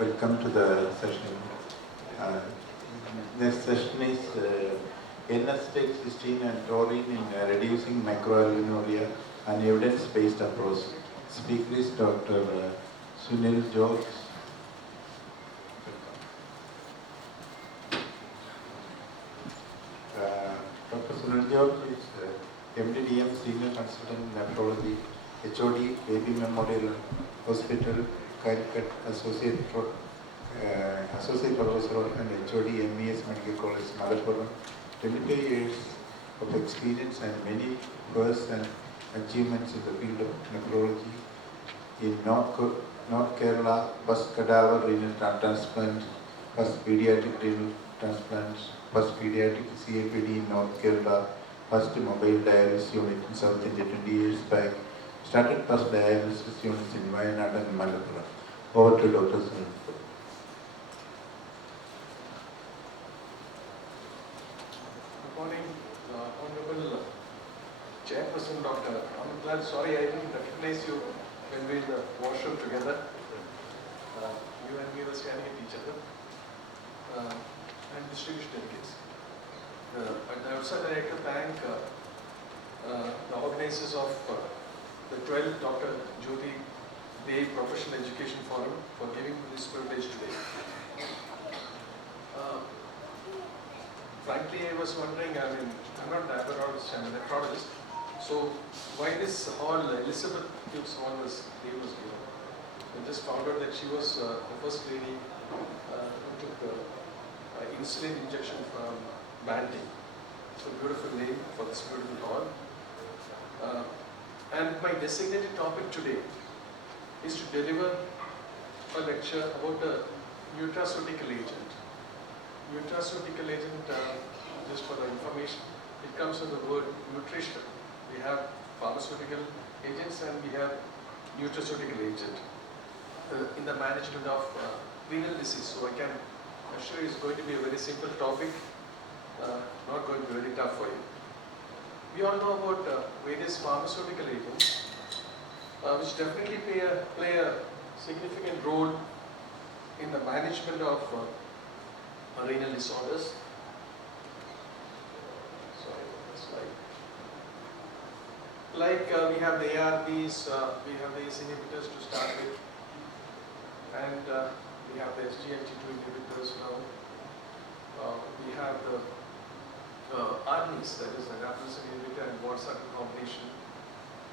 Welcome to the session. Next session is N-Acetylcysteine and Taurine in reducing microalbuminuria, an evidence-based approach. Speaker is Dr. Sunil George. Dr. Sunil George is MDDM Senior Consultant in Nephrology, HOD, Baby Memorial Hospital, Calicut, Associate Professor and HOD, MES Medical College, Malappuram. 25 years of experience and many firsts and achievements in the field of nephrology in North Kerala, first cadaver renal transplant, first pediatric renal transplant, first pediatric CAPD in North Kerala, first mobile dialysis unit in South India 20 years back, started first dialysis units in Wayanad and Malappuram. Over to Dr. Sunil. Good morning, Honorable Chairperson Dr. I'm glad, sorry I didn't recognize you when we were in the washroom together. You and me were standing at each other. And distinguished delegates. And I also like to thank the organizers of the 12th Dr. Jyoti Day Professional Education Forum for giving me this privilege today. Frankly, I was wondering, I'm not a diabetologist, I'm a nephrologist. So why this hall, Elizabeth Duke's hall was given? I just found out that she was the first lady who took insulin injection from Banting. It's a beautiful name for this beautiful hall. And my designated topic today is to deliver a lecture about a nutraceutical agent. Nutraceutical agent, just for the information, it comes from the word nutrition. We have pharmaceutical agents and we have nutraceutical agent in the management of renal disease. So I can assure you it's going to be a very simple topic, not going to be very tough for you. We all know about various pharmaceutical agents, which definitely play a significant role in the management of renal disorders. Sorry, slide. Like we have the ARBs, we have the ACE inhibitors to start with, and we have the SGLT2 inhibitors now. We have the ARNIs, that is the Dr.Sunil inhibitor and Watt-Sutton combination.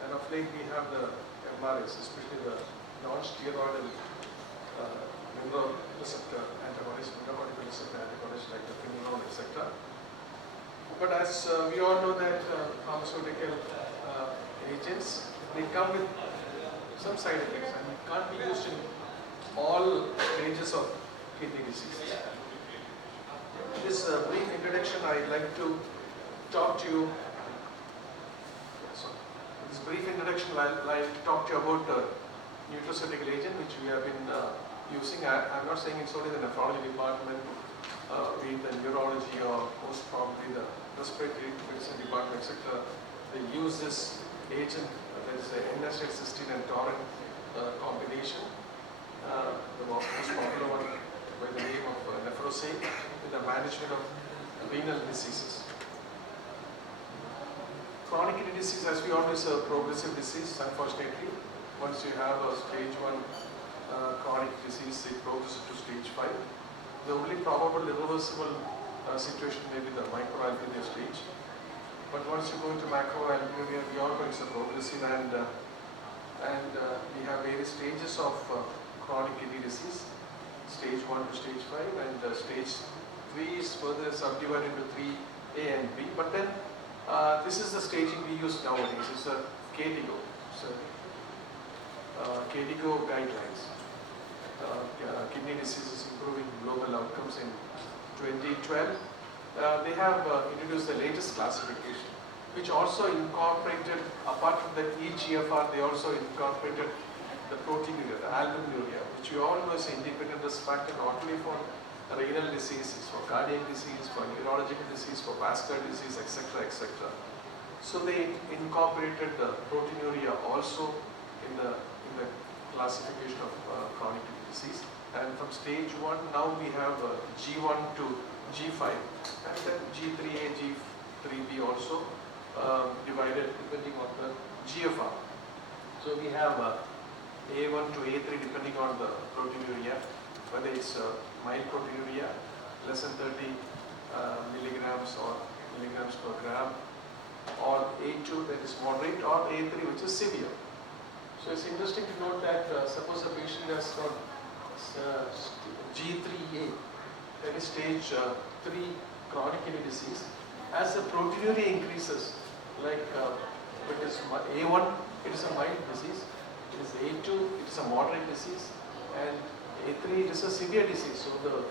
And of late we have the MRAs, especially the non-steroidal mineral receptor antibodies, metabolic receptor antibodies like the finerenone, etc. But as we all know that pharmaceutical agents, they come with some side effects and can't be used in all ranges of kidney diseases. In this brief introduction, I'd like to talk to you. In this brief introduction, I'd like to talk to you about the nutraceutical agent which we have been using. I'm not saying it's only the nephrology department, be it the neurology or most probably the respiratory medicine department, etc. They use this agent, that is the N-Acetylcysteine and Taurine combination. The most popular one by the name of Nephrosaid in the management of renal diseases. Chronic kidney disease, as we all know, is a progressive disease, unfortunately. Once you have a stage 1 chronic disease, it progresses to stage 5. The only probable irreversible situation may be the microalbuminuria stage. But once you go into macroalbuminuria, we all know it's a progressive and we have various stages of chronic kidney disease, stage 1 to stage 5, and stage 3 is further subdivided into 3A and B. But then this is the staging we use nowadays. It's a KDIGO. So, KDIGO guidelines. Kidney diseases improving global outcomes in 2012. They have introduced the latest classification, which also incorporated, apart from the eGFR, they also incorporated the proteinuria, the albuminuria, which you all know is an independent risk factor not only for renal diseases, for cardiac disease, for neurological disease, for vascular disease, etc., etc. So they incorporated the proteinuria also in the classification of chronic kidney disease. And from from stage 1, now we have G1 to G5, and then G3A, G3B also divided depending on the GFR. So we have A1 to A3 depending on the proteinuria, whether it's mild proteinuria, less than 30 milligrams or milligrams per gram, or A2 that is moderate, or A3 which is severe. So it's interesting to note that suppose a patient has got G3A, that is stage 3 chronic kidney disease. As the proteinuria increases, like it is A1, it is a mild disease, it is A2, it is a moderate disease, and A3, it is a severe disease. So the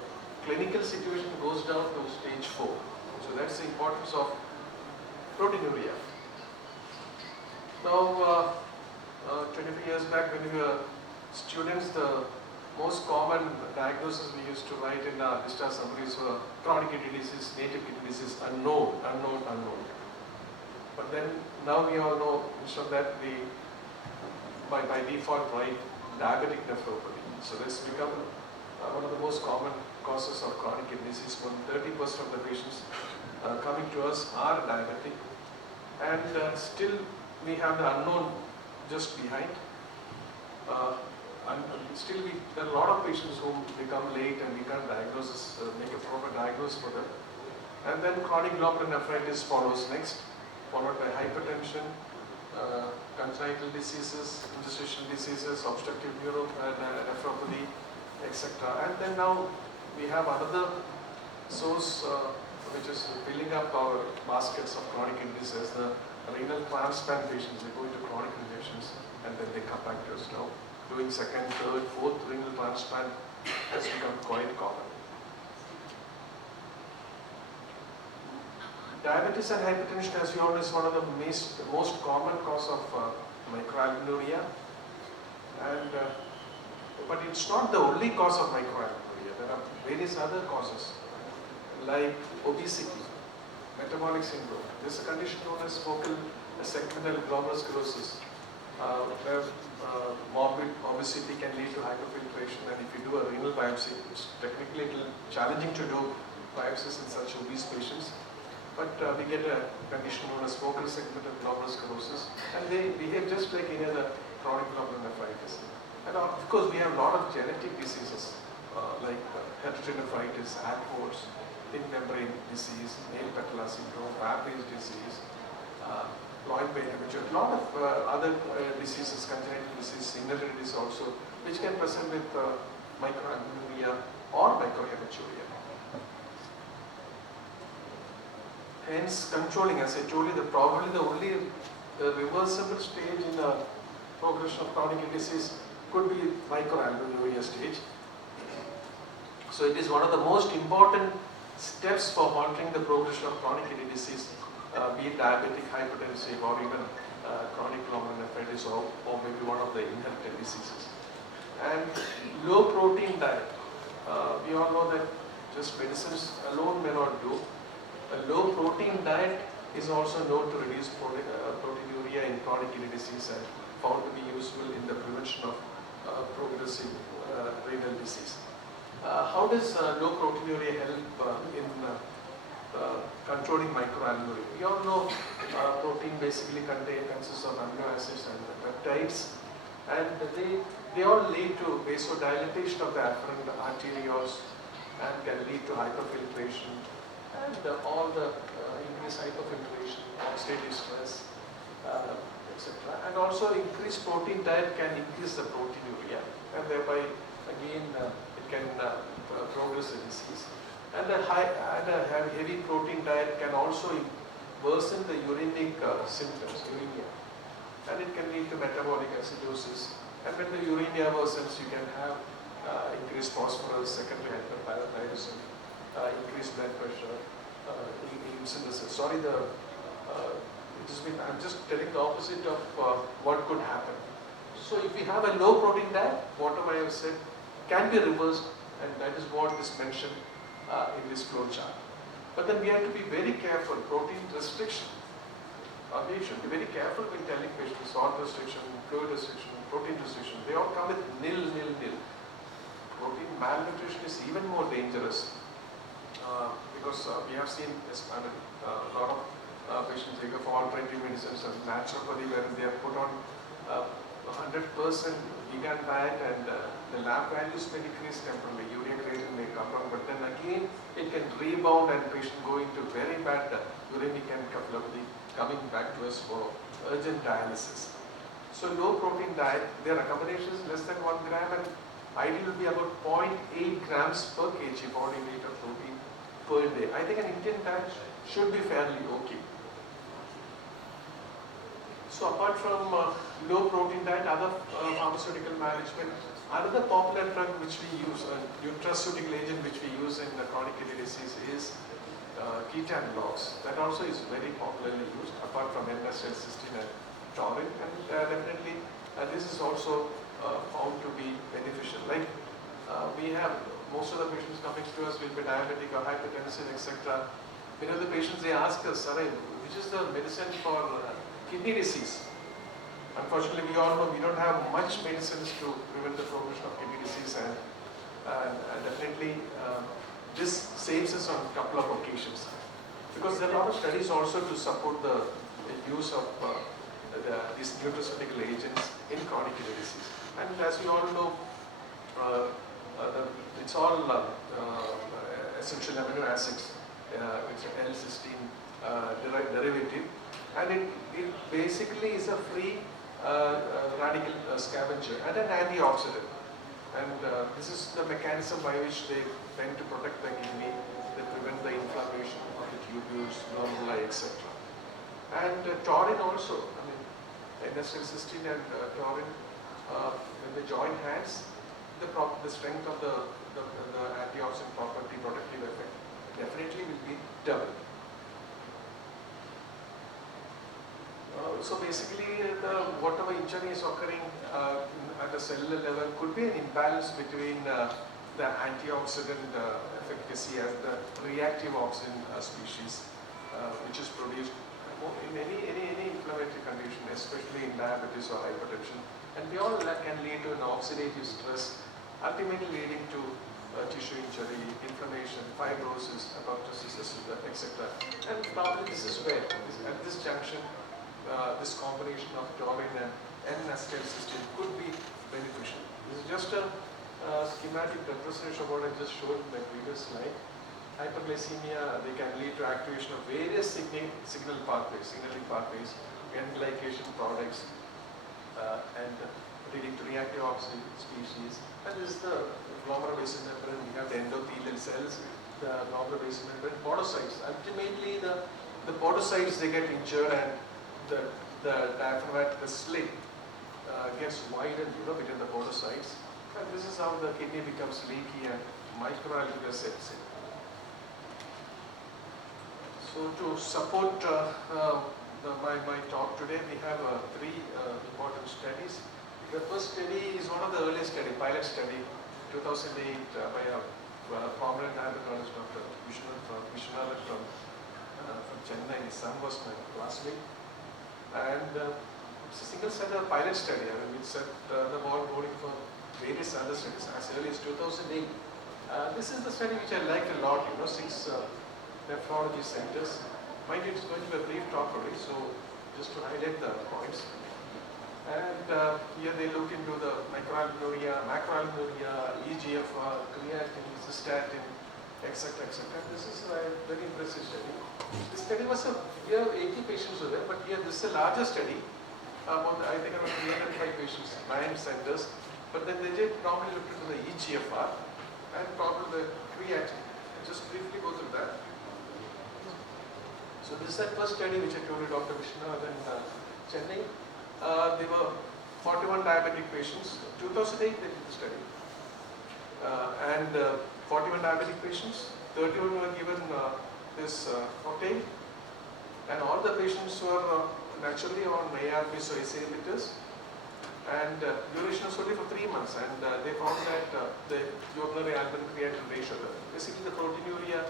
clinical situation goes down to stage 4. So that's the importance of proteinuria. Now, 25 years back when we were students, the most common diagnosis we used to write in our discharge summaries were chronic kidney disease, native kidney disease, unknown. But then now we all know, instead of that, we by default write diabetic nephropathy. So that's become one of the most common causes of chronic kidney disease. More than 30% of the patients coming to us are diabetic, and still we have the unknown just behind. And still there are a lot of patients who become late and we can't make a proper diagnosis for them. And then chronic glomerulonephritis follows next, followed by hypertension, congenital diseases, interstitial diseases, obstructive nephropathy, etc. And then now we have another source which is filling up our baskets of chronic kidney disease, the renal transplant patients. They go into chronic injections and then they come back to us now. Doing second, third, fourth renal transplant has become quite common. Diabetes and hypertension, as you all know, is one of the most common cause of microalbuminuria, and but it's not the only cause of microalbuminuria. There are various other causes like obesity, metabolic syndrome. This is a condition known as focal segmental glomerulosclerosis, where morbid obesity can lead to hyperfiltration, and if you do a renal biopsy, it's technically challenging to do biopsies in such obese patients. But we get a condition known as focal segmental glomerulosclerosis, and they behave just like any other chronic glomerulonephritis. And of course, we have a lot of genetic diseases like hereditary nephritis, Alport, thin membrane disease, male patella syndrome, Fabry's disease, Lloyd-Bett, a lot of other diseases, congenital disease, inherited disease also, which can present with microalbuminuria or microhematuria. Hence, controlling, as I told you, probably the only reversible stage in the progression of chronic kidney disease could be microalbuminuria stage. So it is one of the most important steps for monitoring the progression of chronic kidney disease, be it diabetic, hypertensive, or even chronic glomerulonephritis, or maybe one of the inherited diseases. And low protein diet, we all know that just medicines alone may not do. A low protein diet is also known to reduce proteinuria in chronic kidney disease and found to be useful in the prevention of progressive renal disease. How does low proteinuria help in controlling microalbuminuria? We all know protein basically consists of amino acids and peptides, and they all lead to vasodilatation of the afferent arterioles and can lead to hyperfiltration and all the increased hyperfiltration, oxidative stress, etc. And also increased protein diet can increase the proteinuria, and thereby again it can progress the disease. And a heavy protein diet can also worsen the uremic symptoms, uremia, and it can lead to metabolic acidosis. And when the uremia worsens, you can have increased phosphorus, secondary hyperparathyroidism, increased blood pressure, insulin. Sorry, I'm just telling the opposite of what could happen. So if we have a low protein diet, whatever I have said can be reversed, and that is what is mentioned in this flow chart. But then we have to be very careful. Protein restriction. We should be very careful when telling patients salt restriction, fluid restriction, protein restriction. They all come with nil. Protein malnutrition is even more dangerous because we have seen a lot of patients take for alternative medicines and naturopathy where they are put on 100% vegan diet and the lab values may decrease temporarily, urea creatinine may come down, but then again it can rebound and patient go into very bad uremic encephalopathy, coming back to us for urgent dialysis. So low protein diet, their recommendation is less than 1 gram and ideal will be about 0.8 grams per kg body weight of protein per day. I think an Indian diet should be fairly okay. So apart from low protein diet, other pharmaceutical management, another popular drug which we use, a nutraceutical agent which we use in chronic kidney disease is ketan logs. That also is very popularly used apart from N-Acetylcysteine and Taurine, and definitely this is also found to be beneficial. Like we have most of the patients coming to us will be diabetic or hypertensive, etc. Many of the patients they ask us, which is the medicine for kidney disease? Unfortunately, we all know we don't have much medicines to prevent the progression of kidney disease, and definitely this saves us on a couple of occasions. Because there are a lot of studies also to support the use of these nutraceutical agents in chronic kidney disease. And as we all know, it's all essential amino acids, which are L-cysteine derivative, and it basically is a free radical scavenger and an antioxidant. And this is the mechanism by which they tend to protect the kidney, they prevent the inflammation of the tubules, glomeruli, etc. And taurine also, N-Acetylcysteine and taurine, when they join hands, the strength of the antioxidant property, protective effect, definitely will be double. So basically, whatever injury is occurring at a cellular level could be an imbalance between the antioxidant efficacy and the reactive oxygen species, which is produced in any inflammatory condition, especially in diabetes or hypertension. And they all can lead to an oxidative stress, ultimately leading to tissue injury, inflammation, fibrosis, apoptosis, etc. And probably this is where, at this junction, this combination of taurine and N-Acetylcysteine could be beneficial. This is just a schematic representation of what I just showed in the previous slide. Hyperglycemia, they can lead to activation of various signaling pathways, N-glycation products, and leading to reactive oxygen species. And this is the glomerular basal membrane. We have the endothelial cells, the glomerular basal membrane, podocytes. Ultimately, the podocytes they get injured, and the diaphragmatic slit gets widened, between the podocytes, and this is how the kidney becomes leaky and microalbuminuria sets in. So to support my talk today, we have three important studies. The first study is one of the earliest pilot study, 2008, by a prominent diabetologist, Dr. Sunil from Chennai. His son was my classmate. And it's a single-center pilot study. We set the ball rolling for various other studies as early as 2008. This is the study which I liked a lot. 6 nephrology centers. Mind you, it's going to be a brief talk only, so just to highlight the points. And here they look into the microalbuminuria, macroalbuminuria, EGFR, creatinine, cystatin, etc. This is a very impressive study. This study was here 80 patients were there, but here this is a larger study. I think around 305 patients, 9 centers. But then they did normally look into the EGFR and probably the creatinine. I'll just briefly go through that. So this is that first study which I told you, Dr. Vishnu in Chennai. There were 41 diabetic patients. 2008 they did the study. And 41 diabetic patients, 31 were given this cocktail, and all the patients were naturally on ARBs or ACE inhibitors, and duration was only for 3 months, and they found that the urinary albumin creatinine ratio, basically the proteinuria,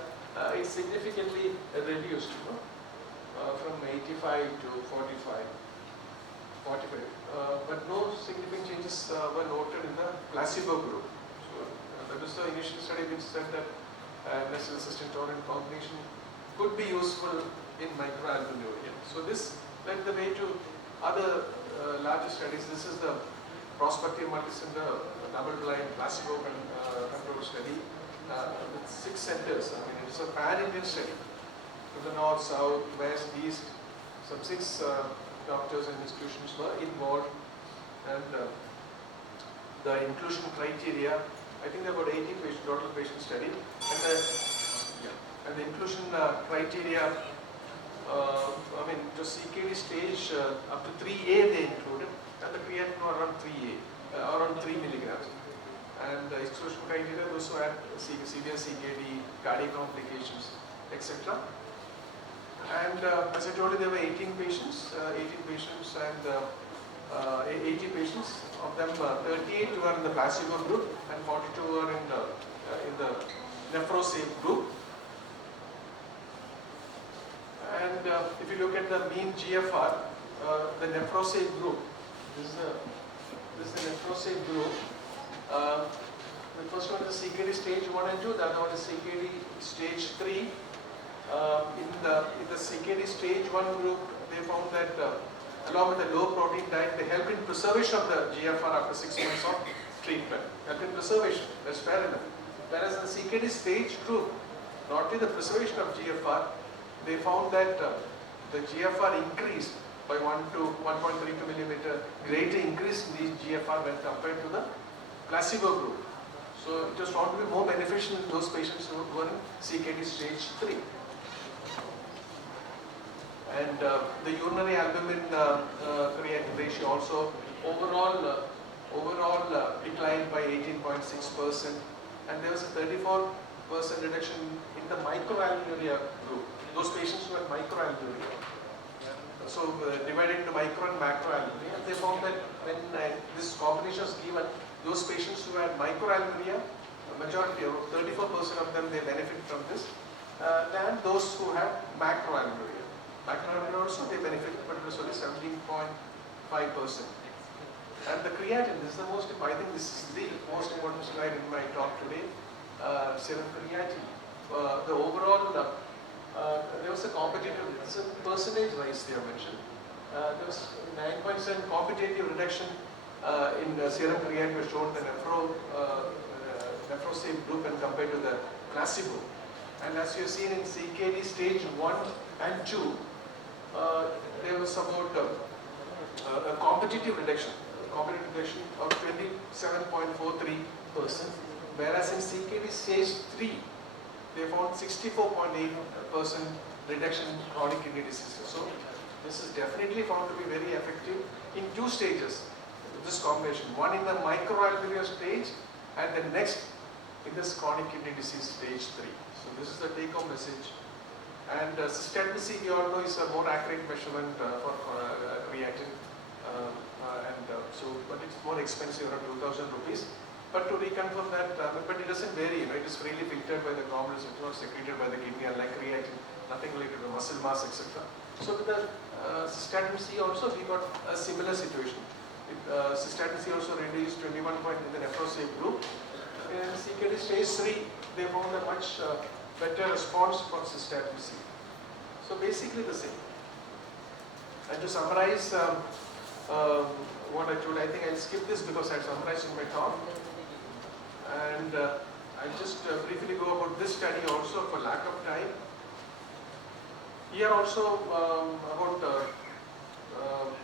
is significantly reduced from 85 to 45, but no significant changes were noted in the placebo group. So the That was the initial study which said that N-Acetylcysteine and Taurine combination could be useful in microalbuminuria. So this led the way to other larger studies. This is the prospective multicenter double-blind placebo control study with 6 centers. I mean, it's a pan-Indian study. To the north, south, west, east, some 6 doctors and institutions were involved, and the inclusion criteria, I think there were 18 total patient study, and the inclusion criteria, I mean, just CKD stage up to 3A they included, and the creatinine around 3A, around 3 milligrams. And the exclusion criteria, those who had severe CKD, cardiac complications, etc. And as I told you, there were 18 patients, and 80 patients. Of them, 38 were in the placebo group, and 42 were in the nephrosafe group. And if you look at the mean GFR, the nephrosafe group, this is the nephrosafe group. The first one is CKD stage 1 and 2, the other one is CKD stage 3. In the CKD stage 1 group, they found that along with the low protein diet, they help in preservation of the GFR after 6 months of treatment. Help in preservation, that's fair enough. Whereas in the CKD stage group, not only the preservation of GFR, they found that the GFR increased by 1 to 1.32 millimeter, greatly increase in the GFR when compared to the placebo group. So it was found to be more beneficial in those patients who were in CKD stage 3. And the urinary albumin creatinine ratio also overall declined by 18.6%, and there was a 34% reduction in the microalbuminuria group. Those patients who had microalbuminuria. So divided into micro and macroalbuminuria, they found that when this combination was given, those patients who had microalbuminuria, a majority, 34% of them, they benefit from this, than those who had macroalbuminuria. Macroalbuminuria also they benefit, but it was only 17.5%. And the creatinine, this is the most, I think this is the most important slide in my talk today. Serum creatinine. The overall, there was a competitive, it's a percentage rise they have mentioned. There was 9% competitive reduction in serum creatinine was shown in the nephrosafe group and compared to the placebo. And as you have seen in CKD stage 1 and 2, there was about a competitive reduction of 27.43%, whereas in CKD stage 3, they found 64.8% reduction in chronic kidney disease. So this is definitely found to be very effective in 2 stages, this combination. One in the microalbuminuria stage, and the next in this chronic kidney disease stage 3. So this is the take-home message. And cystatin C, we all know, is a more accurate measurement for creatinine. But it's more expensive, around 2,000 rupees. But to reconfirm that, but it doesn't vary, it is freely filtered by the glomerulus, it's not secreted by the kidney, unlike creatinine, nothing related to muscle mass, etc. So with the cystatin C also, we got a similar situation. Cystatin C also reduced 21 point in the nephrosafe group. In CKD stage 3, they found a much better response for cystatin C. So basically the same. And to summarize what I told, I think I'll skip this because I summarized in my talk. And I'll just briefly go about this study also for lack of time. Here also about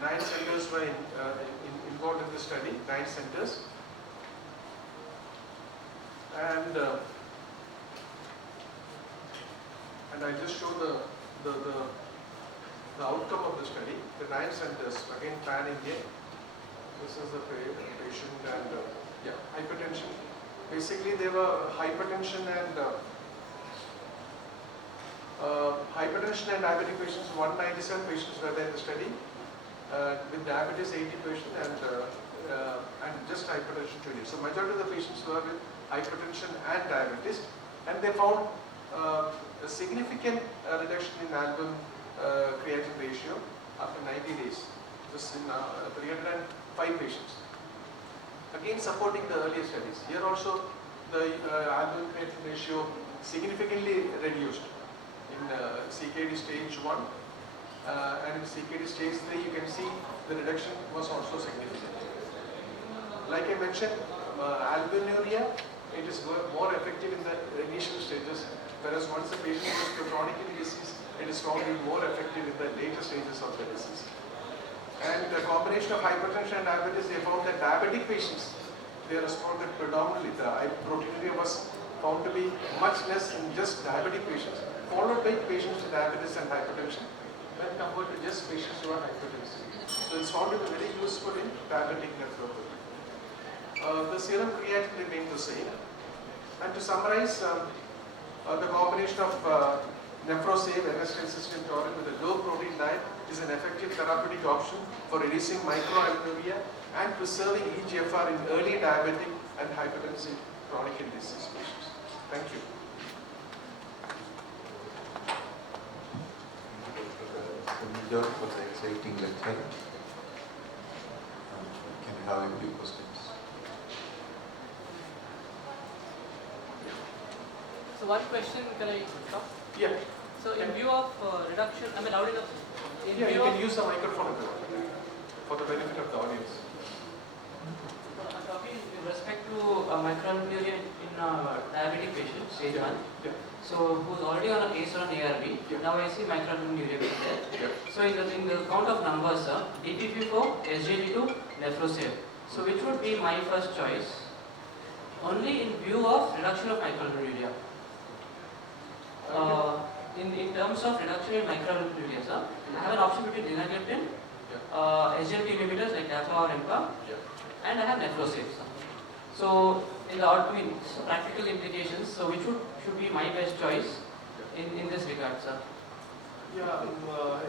9 centers were involved in this study, 9 centers. And I just show the outcome of the study. The 9 centers, again pan-India. This is the patient and hypertension. Basically, there were hypertension and diabetic patients. 197 patients were there in the study. With diabetes, 80 patients, and just hypertension 20. So majority of the patients were with hypertension and diabetes, and they found a significant reduction in album creatinine ratio after 90 days. This in 305 patients. Again, supporting the earlier studies. Here also, the albumin creatinine ratio significantly reduced in CKD stage 1 and in CKD stage 3 you can see the reduction was also significant. Like I mentioned, albuminuria, it is more effective in the initial stages, whereas once the patient goes to chronic kidney disease, it is found to be more effective in the later stages of the disease. And the combination of hypertension and diabetes, they found that diabetic patients, they responded predominantly. The proteinuria was found to be much less in just diabetic patients, followed by patients with diabetes and hypertension, when compared to just patients who are hypertensive. So it's found to be very useful in diabetic nephropathy. The serum creatinine remained the same. And to summarize, the combination of Nephro-Save, N-Acetylcysteine and Taurine with a low protein diet is an effective therapeutic option for reducing microalbuminuria and preserving eGFR in early diabetic and hypertensive chronic kidney disease patients. Thank you. Sunil for the exciting lecture. Can I have a few questions? So one question, can I stop? Yeah. So in view of reduction, I mean loud enough. In Yeah, view you of, can use the microphone for the benefit of the audience. I'm talking with respect to microalbuminuria in diabetic patients, stage 1. Yeah. So who's already on an ACE or an ARB, Yeah. now I see microalbuminuria being there. Yeah. So in the count of numbers, DPP4, SGLT2, Nephro-Save. So which would be my first choice? Only in view of reduction of microalbuminuria. In terms of reduction in microalbuminuria, sir, I have an option between linagliptin, SGLT inhibitors like alpha or EMPA, and I have Nephro-Save, sir. So in the practical implications, so which should be my best choice in this regard, sir? Yeah,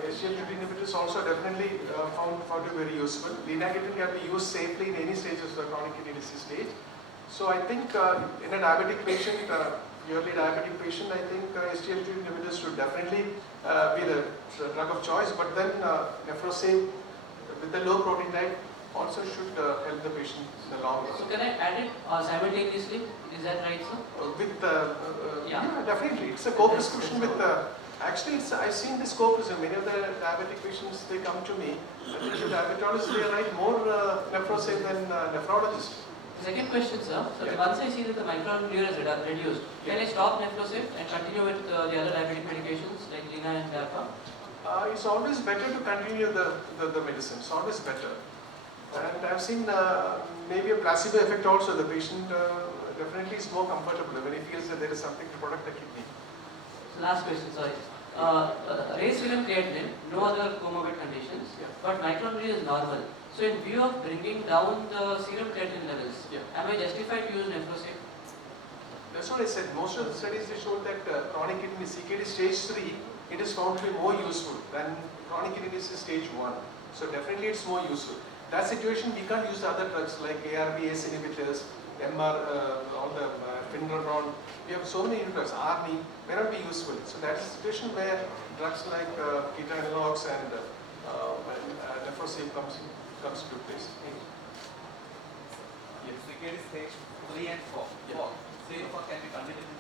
SGLT inhibitors also definitely found to be very useful. Linagliptin can be used safely in any stages of the chronic kidney disease stage. So I think in a diabetic patient, yearly diabetic patient, I think SGLT inhibitors should definitely be the drug of choice. But then Nephro-Save with the low protein diet also should help the patient in the long run. So can I add it simultaneously? Is that right, sir? Yeah, definitely. It's a co-prescription with. Actually, I've seen this co-prescription. Many of the diabetic patients, they come to me. The diabetologists, they write more Nephro-Save than nephrologists. Second question, sir. So once I see that the microalbuminuria is reduced, can I stop Nephro-Save and continue with the other diabetic medications like Lina and Alpha? It's always better to continue the medicine. It's always better. And I've seen maybe a placebo effect also. The patient definitely is more comfortable when he feels that there is something to protect the kidney. So last question, sorry. Raised serum creatinine, no other comorbid conditions, but microalbuminuria is normal. So in view of bringing down the serum creatinine levels, am I justified to use Nephro-Save? That's what I said. Most of the studies they showed that chronic kidney CKD stage 3, it is found to be more useful than chronic kidney disease stage 1. So definitely it's more useful. That situation we can't use other drugs like ARB, ACE inhibitors, MR, all the Finrodon. We have so many drugs. ARNI may not be useful. So that's a situation where drugs like ketanalox and Nephro-Save comes to place. Yes, CKD stage 3 and 4. Stage 4 can be continued.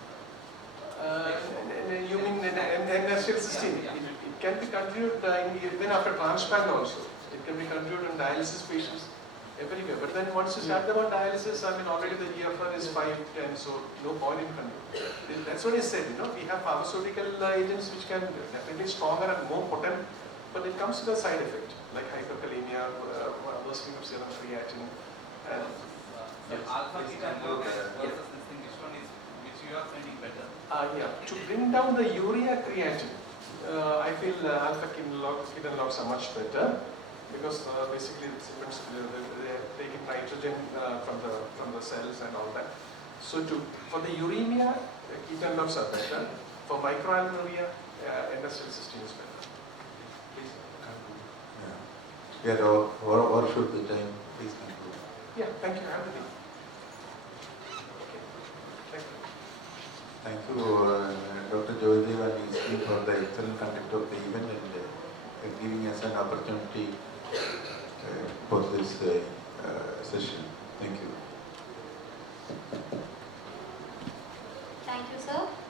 You mean N-Acetylcysteine? It can be continued even after transplant also. It can be continued in dialysis patients everywhere. But then once you start them on dialysis, I mean already the GFR is 5, 10, so no point in continuing. That's what I said, we have pharmaceutical agents which can definitely stronger and more potent, but it comes to the side effect like hyperkalemia, worsening of serum creatinine. And Alpha ketone versus this thing, which you are finding better? To bring down the urea creatinine, I feel alpha ketone are much better because basically they are taking nitrogen from the cells and all that. So for the uremia, ketone are better. For microalbuminuria, N-Acetylcysteine is better. We are overshoot the time. Please conclude. Yeah, thank you. Have a good day. Okay. Thank you. Thank you, Dr. Joydev and his team for the excellent conduct of the event and giving us an opportunity for this session. Thank you. you, sir.